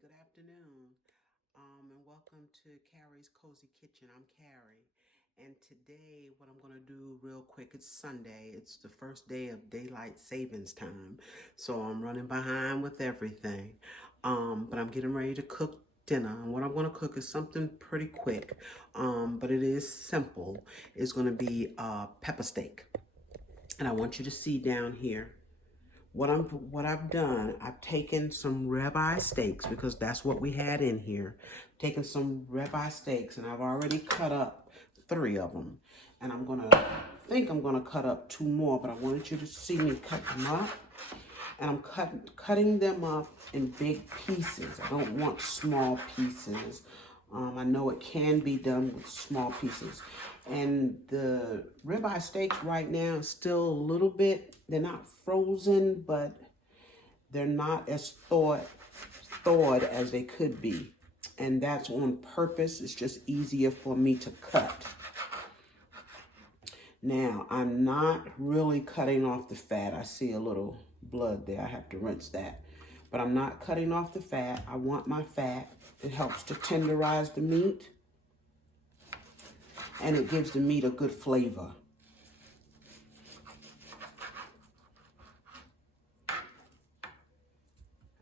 Good afternoon, and welcome to Carrie's Cozy Kitchen. I'm Carrie, and today what I'm going to do real quick, it's Sunday. It's the first day of daylight savings time, so I'm running behind with everything, but I'm getting ready to cook dinner, and what I'm going to cook is something pretty quick, but it is simple. It's going to be pepper steak, and I want you to see down here what I've done. I've taken some ribeye steaks because that's what we had in here. Taken some ribeye steaks and I've already cut up 3 of them. And I'm gonna cut up 2 more, but I wanted you to see me cut them up. And I'm cutting them up in big pieces. I don't want small pieces. I know it can be done with small pieces. And the ribeye steaks right now is still a little bit, they're not frozen, but they're not as thawed as they could be. And that's on purpose. It's just easier for me to cut. Now, I'm not really cutting off the fat. I see a little blood there. I have to rinse that. But I'm not cutting off the fat. I want my fat. It helps to tenderize the meat. And it gives the meat a good flavor.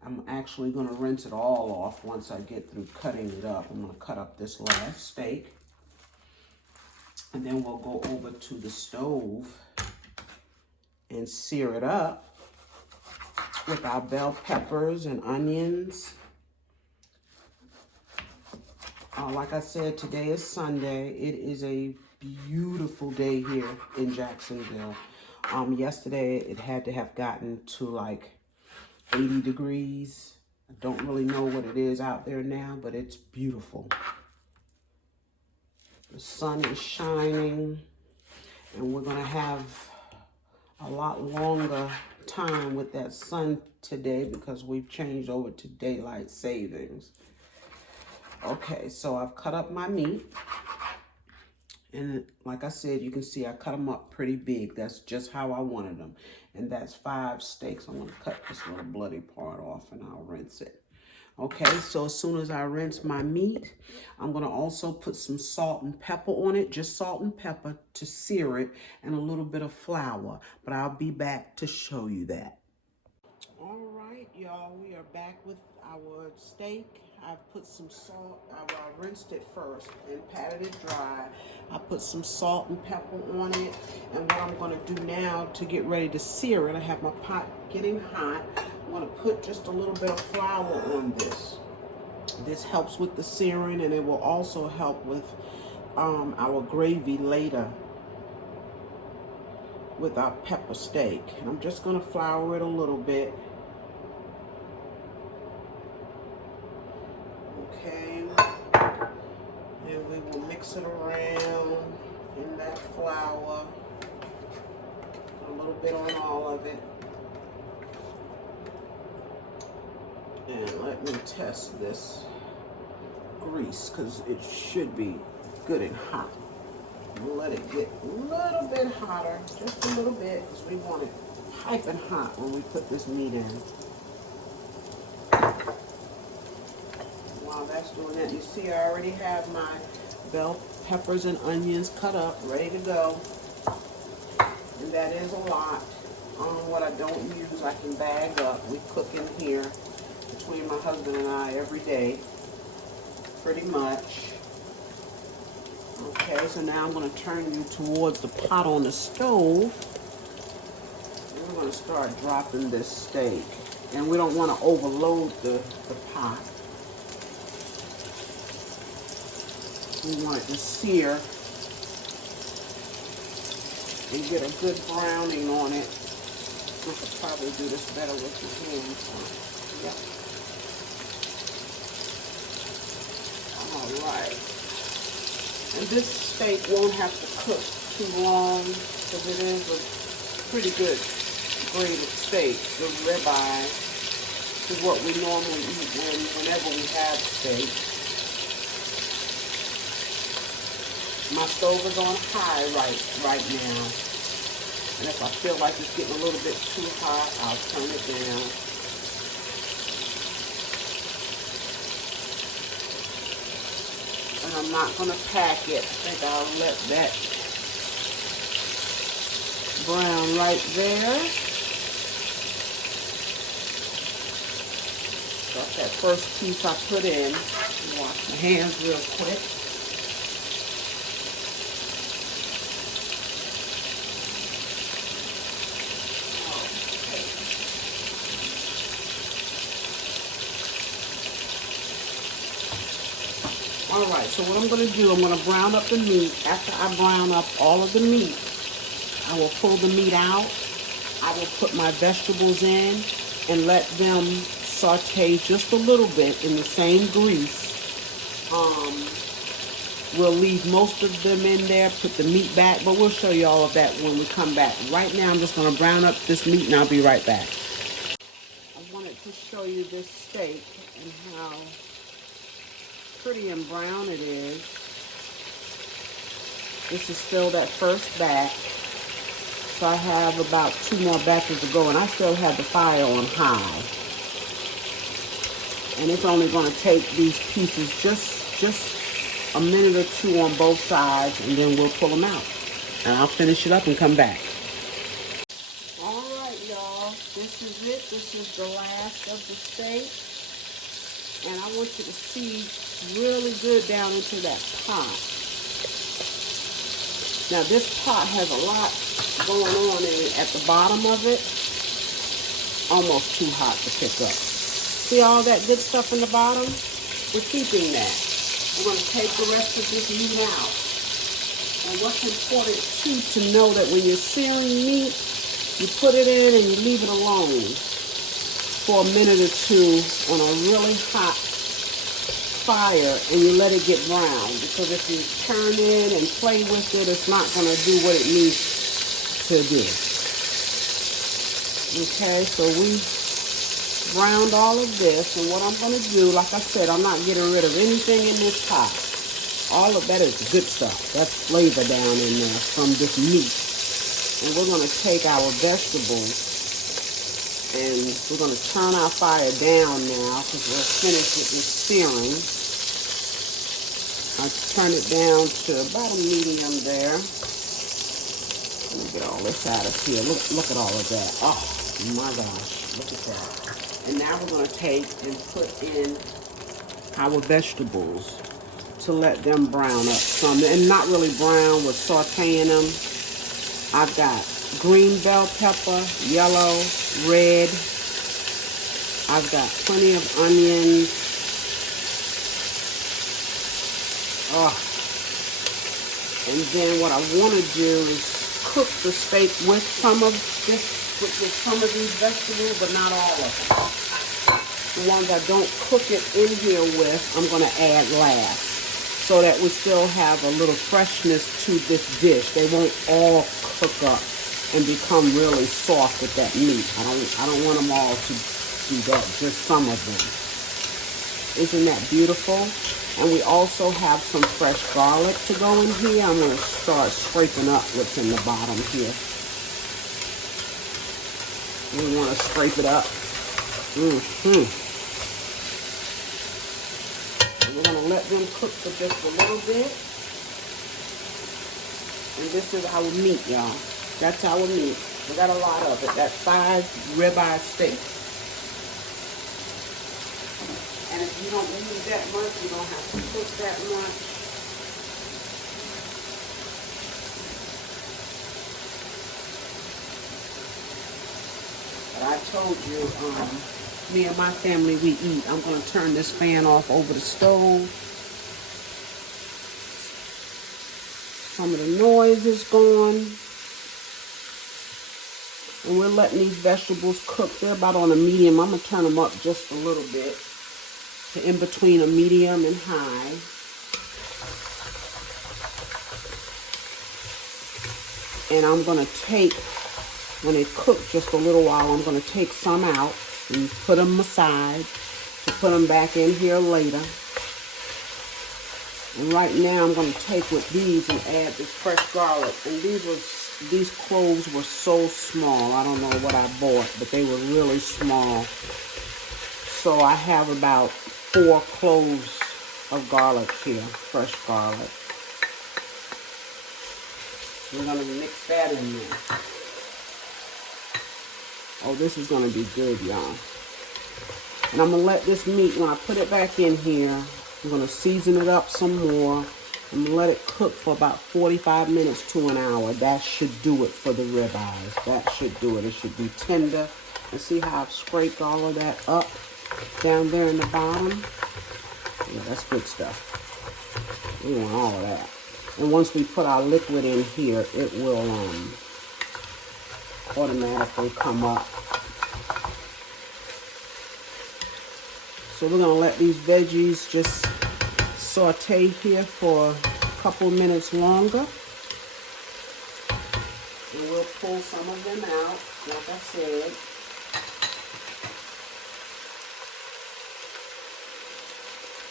I'm actually going to rinse it all off once I get through cutting it up. I'm going to cut up this last steak. And then we'll go over to the stove and sear it up with our bell peppers and onions. Like I said, today is Sunday. It is a beautiful day here in Jacksonville. Yesterday, it had to have gotten to like 80 degrees. I don't really know what it is out there now, but it's beautiful. The sun is shining, and we're gonna have a lot longer time with that sun today because we've changed over to daylight savings. Okay, so I've cut up my meat. And like I said, you can see I cut them up pretty big. That's just how I wanted them. And that's 5 steaks. I'm going to cut this little bloody part off and I'll rinse it. Okay, so as soon as I rinse my meat, I'm going to also put some salt and pepper on it. Just salt and pepper to sear it and a little bit of flour. But I'll be back to show you that. All right, y'all, we are back with our steak. I've put some salt, I rinsed it first and patted it dry. I put some salt and pepper on it. And what I'm gonna do now to get ready to sear it, I have my pot getting hot. I'm gonna put just a little bit of flour on this. This helps with the searing and it will also help with our gravy later with our pepper steak. And I'm just gonna flour it a little bit. Okay, and we will mix it around in that flour, a little bit on all of it. And let me test this grease because it should be good and hot. Let it get a little bit hotter, just a little bit, because we want it piping hot when we put this meat in. While that's doing that, you see I already have my bell peppers and onions cut up, ready to go. And that is a lot. What I don't use, I can bag up. We cook in here between my husband and I every day, pretty much. Okay, so now I'm going to turn you towards the pot on the stove. And we're going to start dropping this steak. And we don't want to overload the pot. We want it to sear and get a good browning on it. We could probably do this better with your hands. Yep. All right. And this steak won't have to cook too long because it is a pretty good grated steak. The ribeye is what we normally eat whenever we have steak. My stove is on high right now. And if I feel like it's getting a little bit too hot, I'll turn it down. And I'm not going to pack it. I think I'll let that brown right there. Got that first piece I put in. Wash my hands real quick. Alright, so what I'm going to do, I'm going to brown up the meat. After I brown up all of the meat, I will pull the meat out. I will put my vegetables in and let them saute just a little bit in the same grease. We'll leave most of them in there, put the meat back, but we'll show you all of that when we come back. Right now, I'm just going to brown up this meat and I'll be right back. I wanted to show you this steak and how pretty and brown it is. This is still that first batch. So I have about 2 more batches to go, and I still have the fire on high. And it's only going to take these pieces just a minute or 2 on both sides, and then we'll pull them out. And I'll finish it up and come back. All right, y'all. This is it. This is the last of the steak. And I want you to see really good down into that pot. Now this pot has a lot going on in it at the bottom of it. Almost too hot to pick up. See all that good stuff in the bottom? We're keeping that. We're going to take the rest of this meat out. And what's important too to know that when you're searing meat, you put it in and you leave it alone for a minute or 2 on a really hot fire, and you let it get brown, because if you turn in and play with it, it's not going to do what it needs to do. Okay, so we browned all of this, and what I'm going to do, like I said, I'm not getting rid of anything in this pot. All of that is good stuff. That's flavor down in there from this meat. And we're going to take our vegetables and we're going to turn our fire down now because we're finished with this searing. I turn it down to about a medium there. Let me get all this out of here. Look at all of that. Oh my gosh, look at that. And now we're going to take and put in our vegetables to let them brown up some. And not really brown, we're sauteing them. I've got green bell pepper, yellow, red. I've got plenty of onions. Oh. And then what I want to do is cook the steak with some of this, with some of these vegetables, but not all of them. The ones I don't cook it in here with, I'm going to add last, so that we still have a little freshness to this dish. They won't all cook up and become really soft with that meat. I don't want them all to do that, just some of them. Isn't that beautiful? And we also have some fresh garlic to go in here. I'm going to start scraping up what's in the bottom here. We want to scrape it up. And we're going to let them cook for just a little bit. And this is our meat, y'all. That's our meat. We got a lot of it. That's 5 ribeye steaks. And if you don't need that much, you don't have to cook that much. But I told you, me and my family, we eat. I'm going to turn this fan off over the stove. Some of the noise is gone. And we're letting these vegetables cook. They're about on a medium. I'm going to turn them up just a little bit to in between a medium and high. And I'm going to take, when they cook just a little while, I'm going to take some out and put them aside to put them back in here later. And right now I'm going to take with these and add this fresh garlic. And these cloves were so small. I don't know what I bought, but they were really small. So I have about 4 cloves of garlic here, fresh garlic. We're going to mix that in there. Oh, this is going to be good, y'all. And I'm going to let this meat, when I put it back in here, I'm going to season it up some more. I'm going to let it cook for about 45 minutes to an hour. That should do it for the ribeyes. That should do it. It should be tender. And see how I've scraped all of that up down there in the bottom? Yeah, that's good stuff. We want all of that. And once we put our liquid in here, it will automatically come up. So we're going to let these veggies just saute here for a couple minutes longer. And we'll pull some of them out, like I said.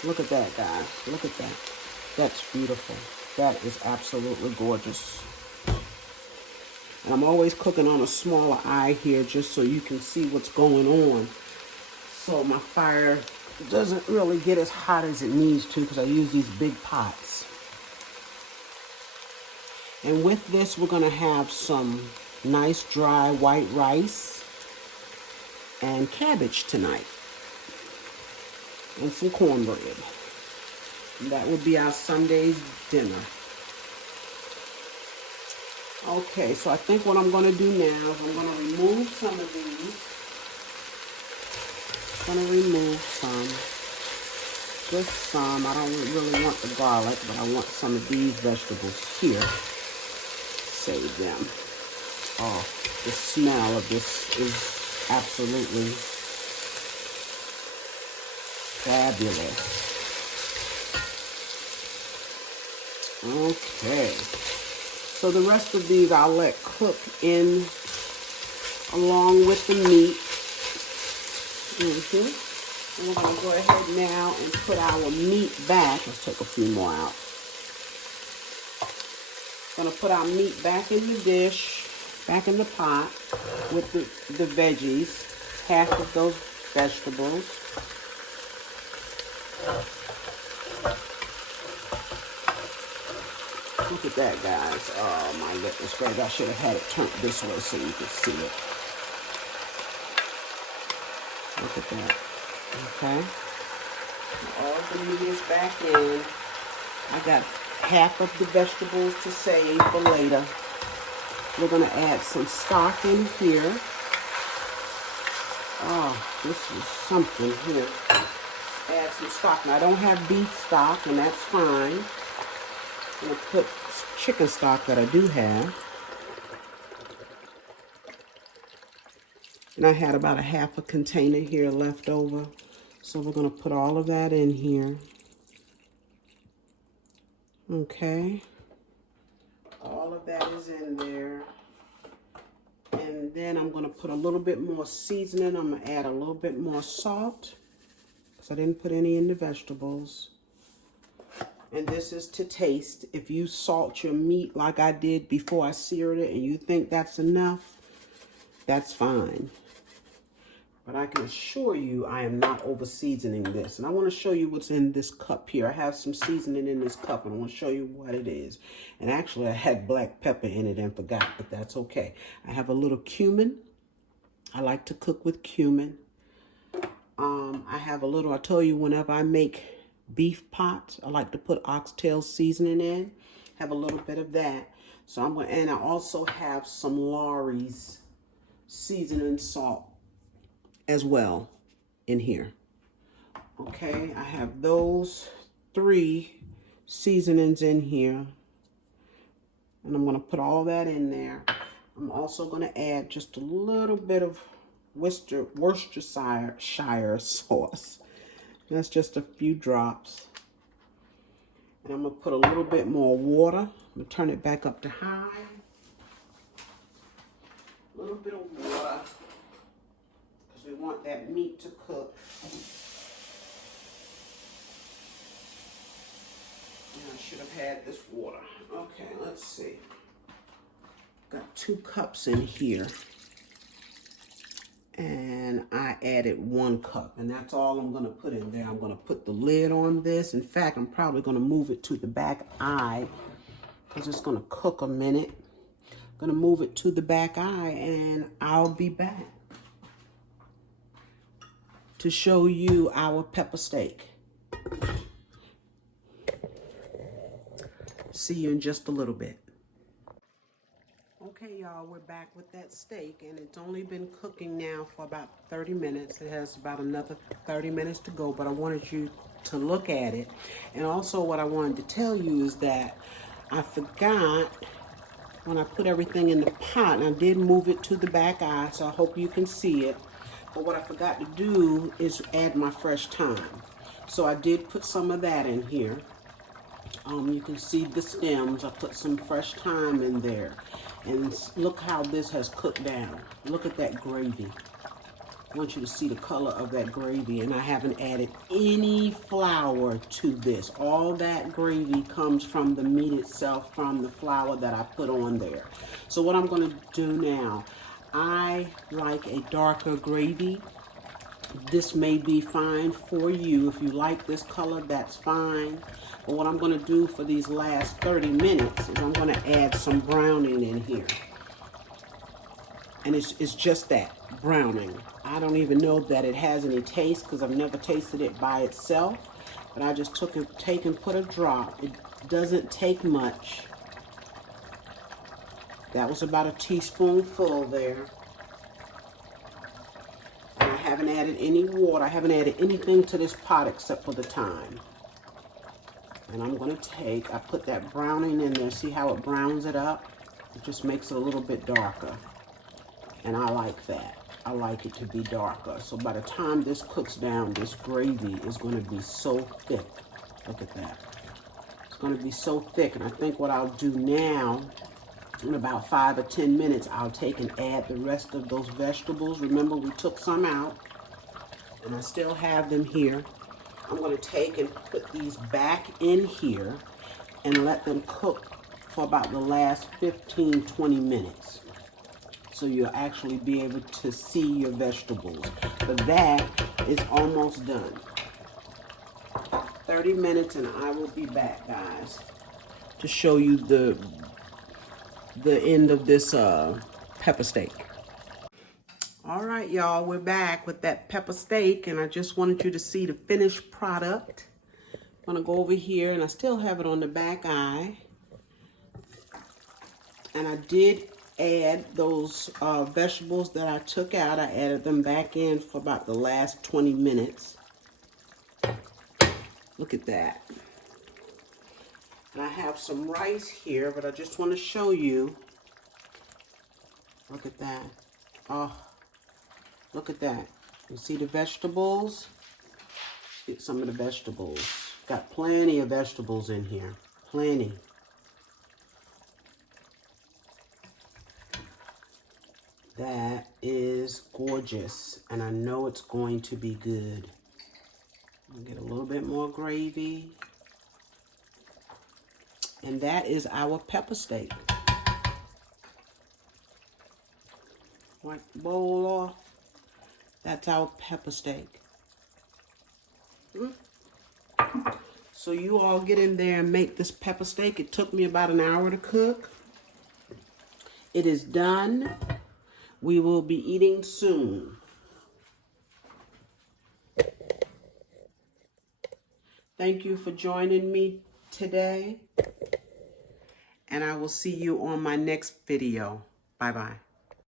Look at that, guys. Look at that. That's beautiful. That is absolutely gorgeous. And I'm always cooking on a smaller eye here just so you can see what's going on. So my fire doesn't really get as hot as it needs to because I use these big pots. And with this, we're going to have some nice dry white rice and cabbage tonight. And some cornbread. And that would be our Sunday's dinner. Okay, so I think what I'm going to do now is I'm going to remove some of these. I'm going to remove some. Just some. I don't really want the garlic, but I want some of these vegetables here. Save them. Oh, the smell of this is absolutely fabulous. Okay. So the rest of these I'll let cook in along with the meat. And we're going to go ahead now and put our meat back. Let's take a few more out. Going to put our meat back in the dish, back in the pot with the veggies, half of those vegetables. Look at that, guys. Oh, my goodness gracious. I should have had it turned this way so you could see it. Look at that. Okay. All the meat is back in. I got half of the vegetables to save for later. We're going to add some stock in here. Oh, this is something here. Add some stock. Now, I don't have beef stock, and that's fine. I'm going to put chicken stock that I do have. And I had about a half a container here left over. So we're going to put all of that in here. Okay. All of that is in there. And then I'm going to put a little bit more seasoning. I'm going to add a little bit more salt, because I didn't put any in the vegetables. And this is to taste. If you salt your meat like I did before I seared it and you think that's enough, that's fine. But I can assure you I am not over seasoning this. And I want to show you what's in this cup here. I have some seasoning in this cup and I want to show you what it is. And actually I had black pepper in it and forgot, but that's okay. I have a little cumin. I like to cook with cumin. I have a little, I told you whenever I make beef pots, I like to put oxtail seasoning in. Have a little bit of that. So I'm going to, and I also have some Lawry's seasoning salt as well in here. Okay, I have those 3 seasonings in here. And I'm going to put all that in there. I'm also going to add just a little bit of Worcestershire sauce. That's just a few drops. And I'm going to put a little bit more water. I'm going to turn it back up to high. A little bit of water, because we want that meat to cook. And I should have had this water. Okay, let's see. Got 2 cups in here. And I added 1 cup, and that's all I'm gonna put in there. I'm gonna put the lid on this. In fact, I'm probably gonna move it to the back eye because it's gonna cook a minute. I'm gonna move it to the back eye, and I'll be back to show you our pepper steak. See you in just a little bit. Okay, y'all, we're back with that steak, and it's only been cooking now for about 30 minutes. It has about another 30 minutes to go, but I wanted you to look at it. And also what I wanted to tell you is that I forgot when I put everything in the pot, and I did move it to the back eye, so I hope you can see it. But what I forgot to do is add my fresh thyme. So I did put some of that in here. You can see the stems. I put some fresh thyme in there. And look how this has cooked down. Look at that gravy. I want you to see the color of that gravy. And I haven't added any flour to this. All that gravy comes from the meat itself, from the flour that I put on there. So what I'm going to do now, I like a darker gravy. This may be fine for you. If you like this color, that's fine. But what I'm going to do for these last 30 minutes is I'm going to add some browning in here. And it's just that, browning. I don't even know that it has any taste because I've never tasted it by itself. But I just take and put a drop. It doesn't take much. That was about a teaspoonful there. And I haven't added any water. I haven't added anything to this pot except for the thyme. And I'm going to I put that browning in there. See how it browns it up? It just makes it a little bit darker. And I like that. I like it to be darker. So by the time this cooks down, this gravy is going to be so thick. Look at that. It's going to be so thick. And I think what I'll do now, in about 5 or 10 minutes, I'll take and add the rest of those vegetables. Remember, we took some out. And I still have them here. I'm going to take and put these back in here and let them cook for about the last 15-20 minutes. So you'll actually be able to see your vegetables. But that is almost done. 30 minutes and I will be back, guys, to show you the end of this pepper steak. All right, y'all, we're back with that pepper steak, and I just wanted you to see the finished product. I'm gonna go over here, and I still have it on the back eye. And I did add those vegetables that I took out. I added them back in for about the last 20 minutes. Look at that. And I have some rice here, but I just want to show you. Look at that. Oh. Look at that. You see the vegetables? Get some of the vegetables. Got plenty of vegetables in here. Plenty. That is gorgeous. And I know it's going to be good. I'll get a little bit more gravy. And that is our pepper steak. Wipe the bowl off. That's our pepper steak. So you all get in there and make this pepper steak. It took me about an hour to cook. It is done. We will be eating soon. Thank you for joining me today. And I will see you on my next video. Bye-bye.